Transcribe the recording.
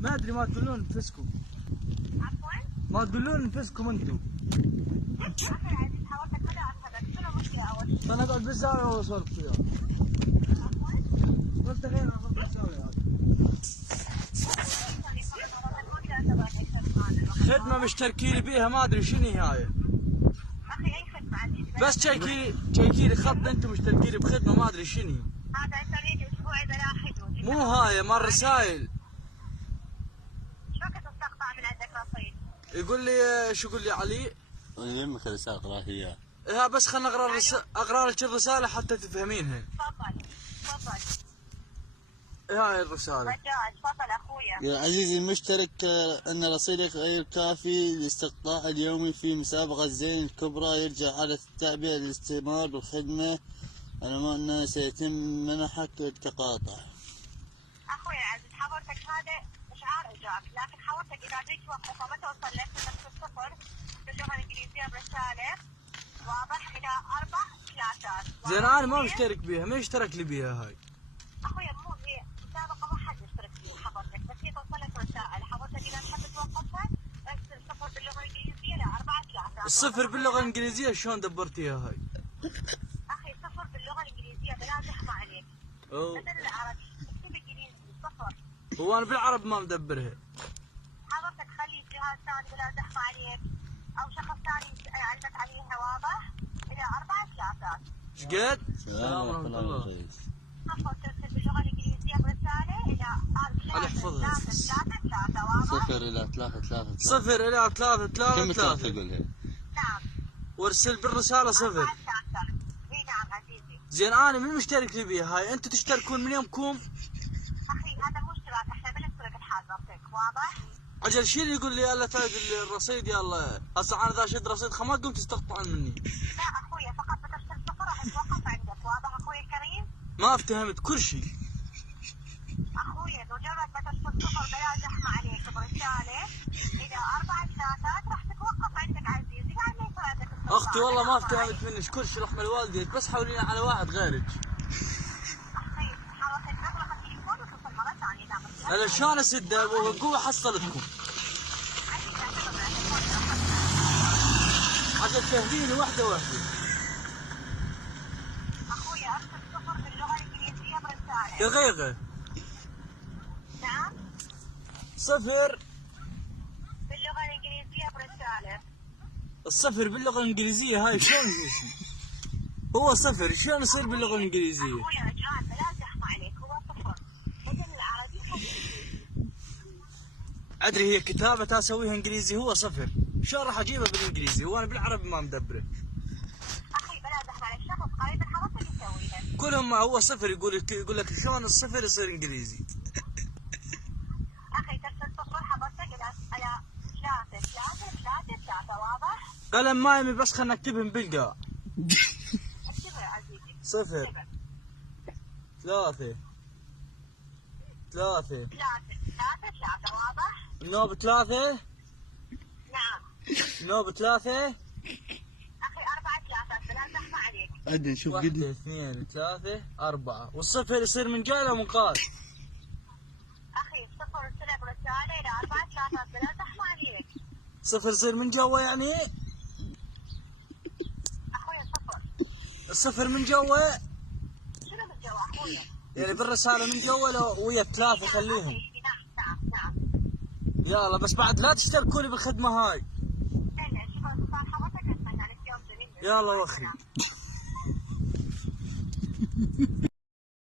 ما ادري ما تدلون نفسكم. عفوا؟ ما تدلون نفسكم انتم. اخي عزيز حاولت كذا اخذك، شنو المشكلة اول شيء؟ انا اقعد بالزاوية وصورت وياك. عفوا؟ قلت غير اخذ بالزاوية هذه. خدمة مشتركين بيها ما ادري شنو هاي. اخي اي خدمة عزيزي؟ بس شيكي لي خط انتم مشتركين بخدمة ما ادري شنو. هذا اساليب اسبوعي بلا حدود. مو هاي مال رسائل. شو وقت تستقطع من عندك رصيد؟ يقول لي شو يقول لي علي؟ يمك رسالة اقراها اياها. ها بس خلنا اقرا لك الرسالة حتى تفهمينها. تفضل تفضل. هاي الرسالة. رجاء تفضل اخويا. يا عزيزي المشترك، أن رصيدك غير كافي لاستقطاع اليومي في مسابقة زين الكبرى. يرجى على التعبئة للاستمرار بالخدمة على ما أنه سيتم منحك التقاطع. اخويا العزيز حضرتك هذا اشعار ايجاب، لكن حضرتك اذا جيت توقفه ما توصل لك نفس الصفر باللغة الانجليزية برسالة واضح الى 4 ثلاثات. زين انا ما مشترك بيها، مين اشترك لي بيها هاي؟ اخويا مو هي مسابقة ما حد يشترك فيها حضرتك، بس هي توصل لك رسائل حضرتك اذا تحب توقفها ارسل صفر باللغة الانجليزية ل 4 ثلاثات. الصفر باللغة الانجليزية شلون دبرتيها هاي؟ اخي صفر باللغة الانجليزية بلا زحمة عليك. مثل العربي اكتب انجليزي صفر. هو انا بالعرب ما مدبرها. حضرتك خلي جهاز ثاني بلا زحمة عليك او شخص ثاني يعلمك عليها واضح الى 4 ثلاثات. ايش قد؟ سلام ورحمة الله. صفر ترسل باللغة الانجليزية برسالة الى علي احفظها. 3 واضح؟ 0 إلى 3 3 صفر الى 3 3 كم 3 3 قولها؟ نعم. وارسل بالرسالة صفر. 4 ثلاثات. اي نعم عزيزي. زين انا من مشترك لي بيها هاي؟ انتم تشتركون من يومكم؟ اخي هذا مو اشتراك، احنا بنشترك بحضرتك واضح؟ اجل شيل يقول لي يلا تاخذ الرصيد يلا. هسه انا اذا شد رصيد ما تقوم تستقطعون مني. لا اخويا فقط بترسل صفر راح يتوقف عندك واضح اخوي الكريم؟ ما افتهمت كل شيء. اخويا مجرد ما ترسل صفر بلا زحمة عليك برسالة الى 4 ثلاثات راح تتوقف عندك عزيزي، بعد ما يصير عندك استقطاع. اختي والله ما افتهمت منك كل شيء رحمة الوالدين، بس حاولين على واحد غيرك. اخي حاولت تغلق التليفون وتصل مرة ثانية لا مشكلة. انا شلون اسدها وقوة حصلتكم؟ عزيزي اعتذر عن التليفون. عشان تفهميني واحدة واحدة. اخويا ارسل صفر باللغة الانجليزية برسالة. دقيقة. نعم؟ صفر. باللغة الانجليزية برسالة. الصفر باللغة الإنجليزية هاي شلون اسمه؟ هو صفر شلون يصير باللغة الإنجليزية؟ اخويا رجاء بلا زحمة عليك، هو صفر. بدل العربي خليه. ادري هي كتابة اسويها انجليزي هو صفر، شلون راح اجيبها بالانجليزي وانا بالعربي ما مدبره؟ اخي بلا زحمة عليك، شخص قريب حضرتك يسويها. كلهم ما هو صفر يقول لك شلون الصفر يصير انجليزي؟ اخي ترسل صفر حضرتك الى 3 3 3 3 واضح؟ قلم ما يمي بس خلنا نكتبهم بالقاع. اكتبها يا عزيزي. صفر اكتبها. 3 3 3 3 3 واضح؟ نوب 3 نعم. نوب 3 اخي 4 ثلاثات بلا زحمة عليك. عدل شوف 1 قد 2 3 4 والصفر يصير من جاي ومن قال. اخي صفر ارسلها برسالة الى 4 ثلاثات بلا زحمة عليك. صفر يصير من جوا يعني؟ اخويا صفر. الصفر من جوا شنو من جوا اخويا؟ يعني بالرسالة من جوا لو ويا 3 خليهم. نعم نعم نعم. يلا بس بعد لا تشتركوني بالخدمة هاي. شكرا لحضرتك، اتمنى لك يوم جميل. يلا وخي.